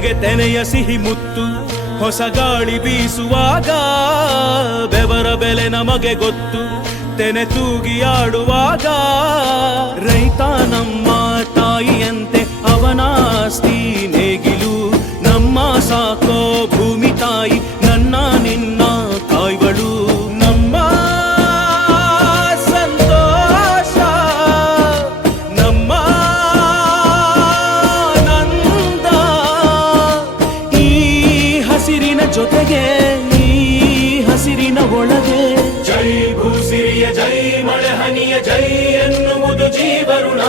ಮನೆಗೆ ತೆನೆಯ ಸಿಹಿ ಮುತ್ತು ಹೊಸ ಗಾಳಿ ಬೀಸುವಾಗ ಬೆವರ ಬೆಲೆ ನಮಗೆ ಗೊತ್ತು ತೆನೆ ತೂಗಿ ಆಡುವಾಗ ರೈತ ನಮ್ಮ ತಾಯಿಯಂತೆ ಅವನಾಸ್ತಿ ನೇಗಿಲು ನಮ್ಮ ಸಾಕೋ ಭೂಮಿ ತಾಯಿ ನನ್ನ ನಿನ್ನ ಕಾಯ್ಗಳು ನಮ್ಮ ಸಂತೋಷ ನಮ್ಮ ನಂದ ಈ ಹಸಿರಿನ ಜೊತೆಗೆ ಈ ಹಸಿರಿನ ಒಳಗೆ ಜೈ ಭೂಸಿರಿಯ ಜೈ ಮಳೆ ಹನಿಯ ಜೈ ಎನ್ನುವುದು ಜೀವರುಣ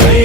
ಜೈ